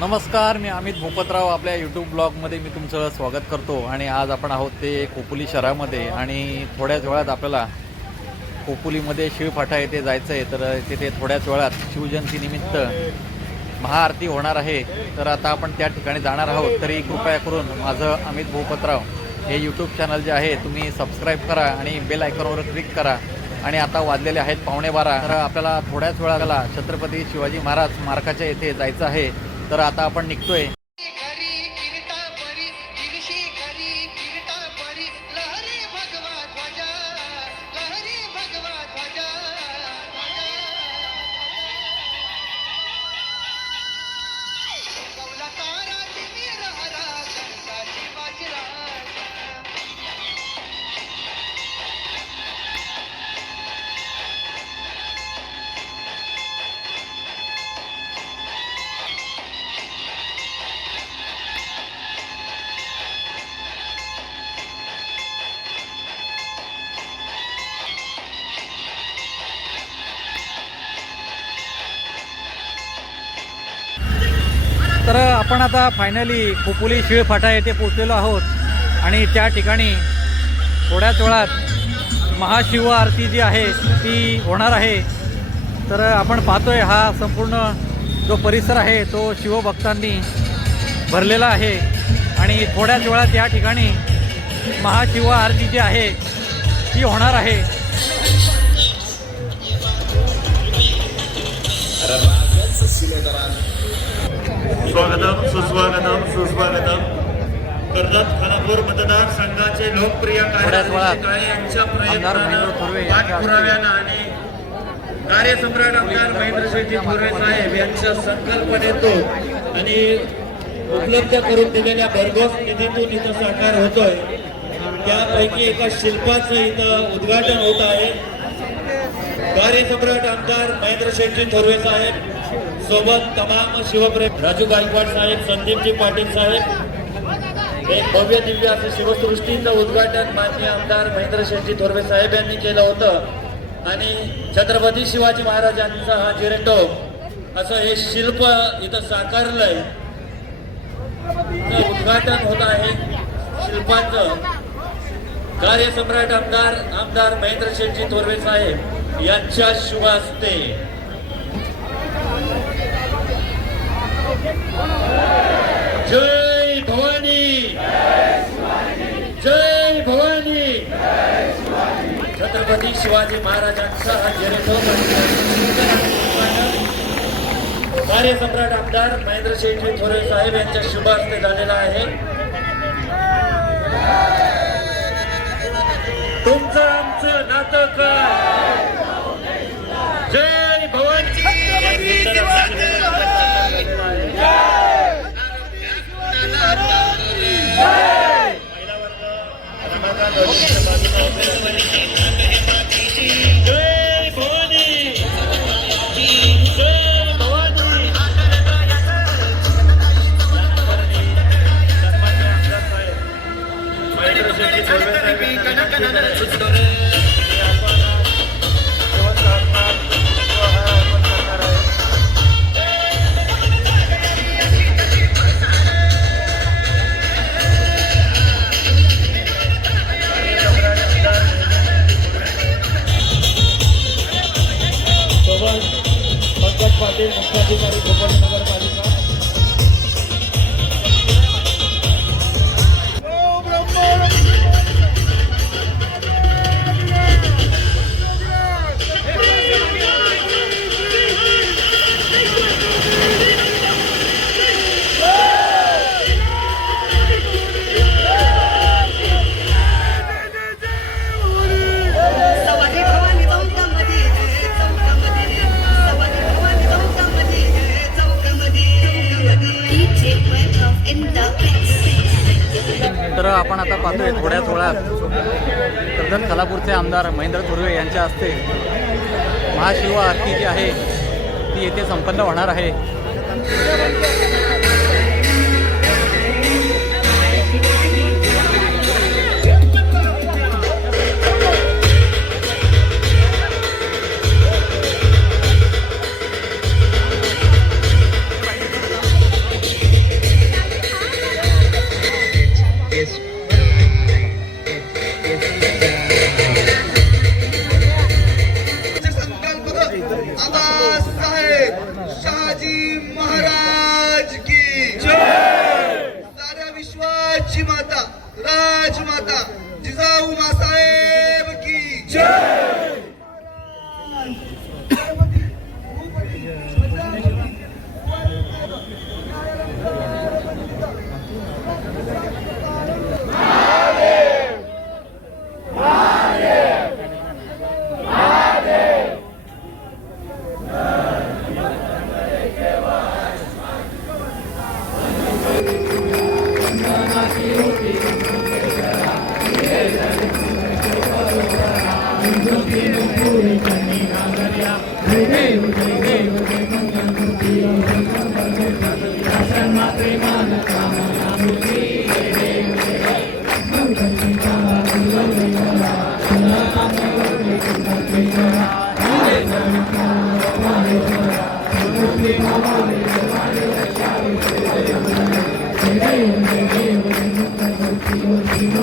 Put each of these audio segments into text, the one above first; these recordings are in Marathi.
नमस्कार मी अमित भोपतराव. आपल्या यूट्यूब ब्लॉगमध्ये मी तुमचं स्वागत करतो. आणि आज आपण आहोत ते खोपोली शहरामध्ये. आणि थोड्याच वेळात आपल्याला खोपोलीमध्ये शिवफाटा येथे जायचं आहे तर तिथे थोड्याच वेळात शिवजयंतीनिमित्त महाआरती होणार आहे. तर आता आपण त्या ठिकाणी जाणार आहोत. तरी कृपया करून माझं अमित भोपतराव हे यूट्यूब चॅनल जे आहे तुम्ही सबस्क्राईब करा आणि बेल आयकॉनवर क्लिक करा. आणि आता वाजलेले आहेत पावणे बारा. तर आपल्याला थोड्याच वेळाला छत्रपती शिवाजी महाराज मार्काच्या येथे जायचं आहे. तर आता आपण निघतोय. आपण आता फायनली खोपोली शिळफाटा येथे पोचलेलो आहोत. आणि त्या ठिकाणी थोड्याच वेळात महाशिव आरती जी आहे ती होणार आहे. तर आपण पाहतोय हा संपूर्ण जो परिसर आहे तो शिवभक्तांनी भरलेला आहे. आणि थोड्याच वेळात या ठिकाणी महाशिव आरती जी आहे ती होणार आहे. स्वागतम सुस्वागतम सुस्वागतम. कर्जत खानापूर मतदारसंघाचे लोकप्रिय थोड्याच वेळात कार्याध्यक्ष काळे यांच्या प्रयत्नानं पाठपुराव्यानं आणि कार्यसम्राट आमदार महेंद्रशेट्टी थोरवे साहेब यांच्या संकल्पनेतून आणि उपलब्ध करून दिलेल्या भरघोस निधीतून इथं साकार होतोय. त्यापैकी एका शिल्पाचं इथं उद्घाटन होत आहे. कार्यसम्राट आमदार महेंद्र शेट्टी थोरवे साहेब सोबत तमाम शिवप्रेम राजू गायकवाड साहेब संदीपजी पाटील साहेब एक भव्य दिव्य असं शिवसृष्टीचं उद्घाटन माननीय आमदार महेंद्र शेट्टी थोरवे साहेब यांनी केलं होतं. आणि छत्रपती शिवाजी महाराजांचा हा जिरेटो असं हे शिल्प इथं साकारलंय. उद्घाटन होत आहे शिल्पांचं. कार्यसम्राट आमदार आमदार महेंद्र शेटजी थोरवे साहेब यांच्या शुभ असते जय भवानी। जय भवानी। छत्रपती शिवाजी महाराजांचा हा जयतो कार्यसम्राट आमदार महेंद्र शेठजी थोरे साहेब यांच्या शुभ हस्ते झालेला आहे. तुमचं आमचं नातं काय कर्जत खालापूरचे आमदार महेंद्र थोरवे यांच्या हस्ते महाशिव आरती जी आहे ती येथे संपन्न होणार आहे.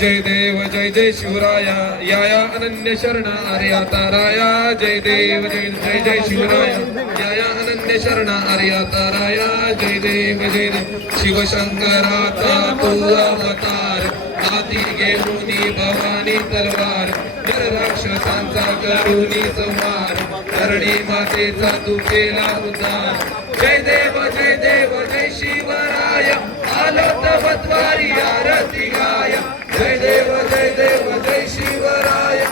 जय देव जय जय शिवराया याया अनन्य शरण आर्या ताराया जय देव जय जय जय शिवराया याया अनन्य शरण आर्या ताराया जय देव जय देव शिवशंकराचा तू अवतार। हाती घेऊनी भवानी तलवार नर राक्षसांचा करुणी संहार धरणी मातेचा तू केला उद्धार. जय देव जय देव जय शिवराय आलो तपद्वारी आरती गाय. जय देव जय देव जय शिवराय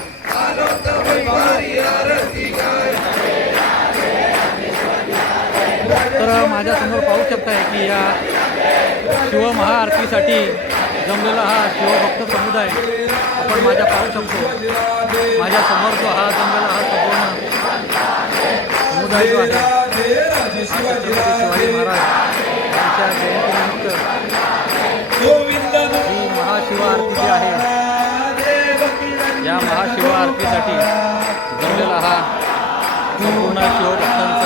आलो तपद्वारी आरती गाय. तर माझ्यासमोर पाहू शकताय की या शिवमहाआरतीसाठी जमलेला हा शिवभक्त समुदाय आपण माझ्या पाहू शकतो. माझ्यासमोर जो हा जमलेला हा संपूर्ण समुदाय जो आहे शिवाजी महाराज यांच्या जयंतीनिमित्त ही महाशिवआरती जी आहे या महाशिवआरतीसाठी जमलेला हा संपूर्ण शिवभक्तांचा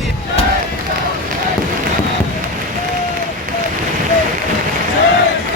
Six.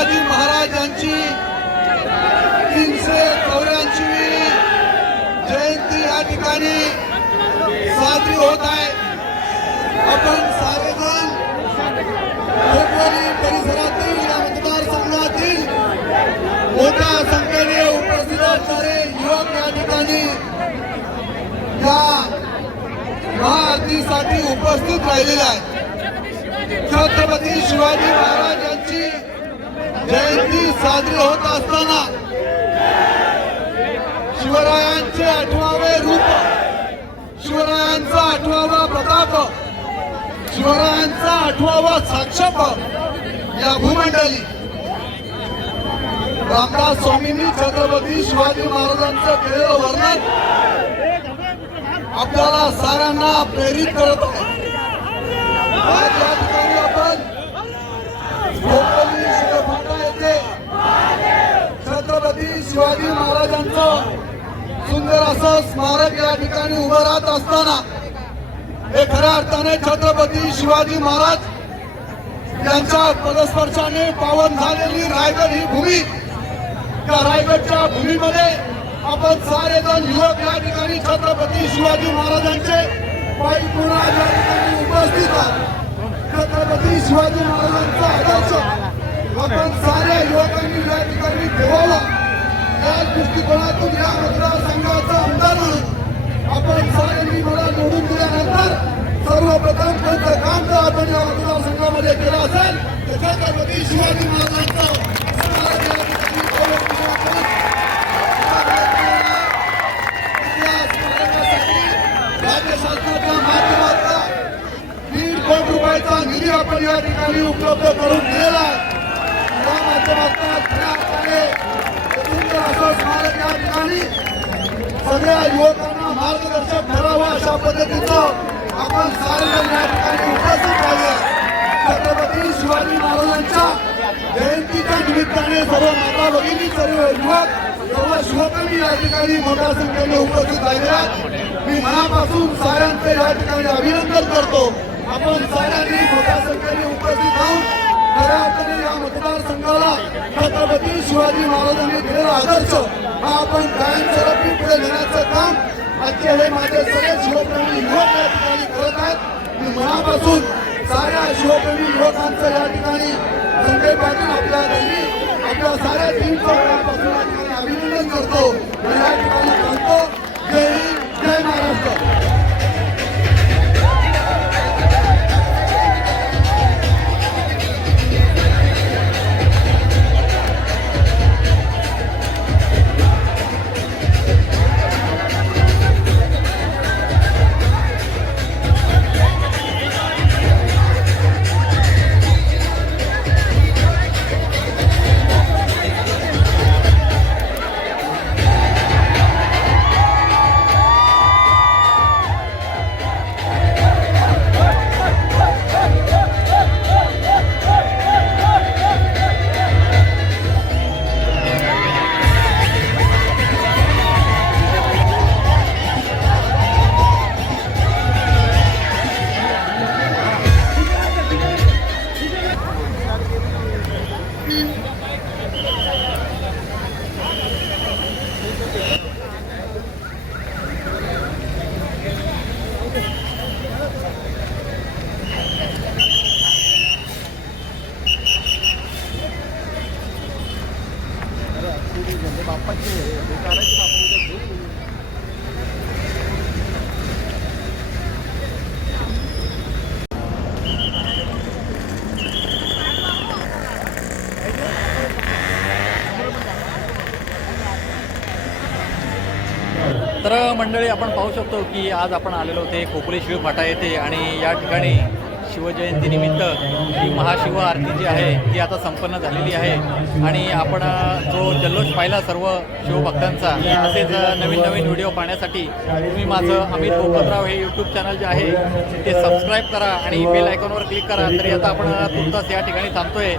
शिवाजी महाराजांची तीनशे चौऱ्याऐंशी जयंती या ठिकाणी साजरी होत आहे. आपण सारेजण परिसरातील या मतदारसंघातील मोठ्या संख्येने उपस्थित असणारे युवक या ठिकाणी या महाआरतीसाठी उपस्थित राहिलेले आहेत. छत्रपती शिवाजी महाराज यांची जयंती साजरी होत असताना शिवरायांचे आठवावे रूप शिवरायांचा आठवावा प्रताप शिवरायांचा आठवावा साक्षप या भूमंडली रामदास स्वामींनी छत्रपती शिवाजी महाराजांचं केलेलं वर्णन आपल्याला साऱ्यांना प्रेरित करत आहे आज या ठिकाणी आपण खोपोली शिवफाटा येथे छत्रपती शिवाजी महाराजांचं सुंदर असं स्मारक या ठिकाणी उभं राहत असताना हे खऱ्या अर्थाने छत्रपती शिवाजी महाराज यांच्या पदस्पर्शाने पावन झालेली रायगड ही भूमी. त्या रायगडच्या भूमीमध्ये आपण सारे जण युवक या ठिकाणी छत्रपती शिवाजी महाराजांचे पायी पुन्हा या ठिकाणी उपस्थित छत्रपती शिवाजी महाराजांचा आदर्श आपण साऱ्या युवकांनी या ठिकाणी ठेवावा. या दृष्टिकोनातून या मतदारसंघाचा आमदार म्हणून आपण सगळ्यांनी मला निवडून दिल्यानंतर सर्वप्रथम त्यांचं काम जर आपण या मतदारसंघामध्ये केलं असेल तर छत्रपती शिवाजी महाराजांचं स्मारक दीड कोटी रुपयाचा निधी आपण या ठिकाणी उपलब्ध करून दिलेला आहे या माध्यमातून खऱ्या अर्थाने सुंदर असं स्मारक या ठिकाणी सगळ्या युवकांना मार्गदर्शक ठरावं अशा पद्धतीचं आपण सार्वजनिक या ठिकाणी उपस्थित राहिले छत्रपती शिवाजी महाराजांच्या जयंतीच्या निमित्ताने सर्व माता भगिनी सर्व युवक सर्व शिवकर्मी या ठिकाणी मोठ्या संख्येने उपस्थित राहिले मी मनापासून साऱ्यांचे या ठिकाणी अभिनंदन करतो. आपण साऱ्यांनी मोठ्या संख्येने उपस्थित राहून खऱ्या अर्थाने या मतदारसंघाला छत्रपती शिवाजी महाराजांनी दिलेला आदर्श हा आपण कायमस्वरूपी पुढे नेण्याचं काम आजचे हे माझे सगळे शिवप्रेमी युवक या ठिकाणी करत आहेत. मी मनापासून साऱ्या शिवप्रेमी युवकांचं या ठिकाणी संजय पाटील आपल्या नेहमी आपल्या साऱ्या तीन मनापासून या ठिकाणी अभिनंदन करतो आणि या ठिकाणी सांगतो. जय हिंद जय महाराष्ट्र. तर मंडळी आपण पाहू शकतो की आज आपण आलेलो होते खोपोली शिव फाटा येथे आणि या ठिकाणी शिवजयंतीनिमित्त ही महाशिव आरती जी आहे ती आता संपन्न झालेली आहे. आणि आपण जो जल्लोष पाहिला सर्व शिवभक्तांचा तसेच नवीन नवीन व्हिडिओ पाहण्यासाठी तुम्ही माझं अमित गोपतराव हे यूट्यूब चॅनल जे आहे ते सबस्क्राईब करा आणि बेल आयकॉनवर क्लिक करा. तरी आता आपण तुर्तास या ठिकाणी थांबतोय.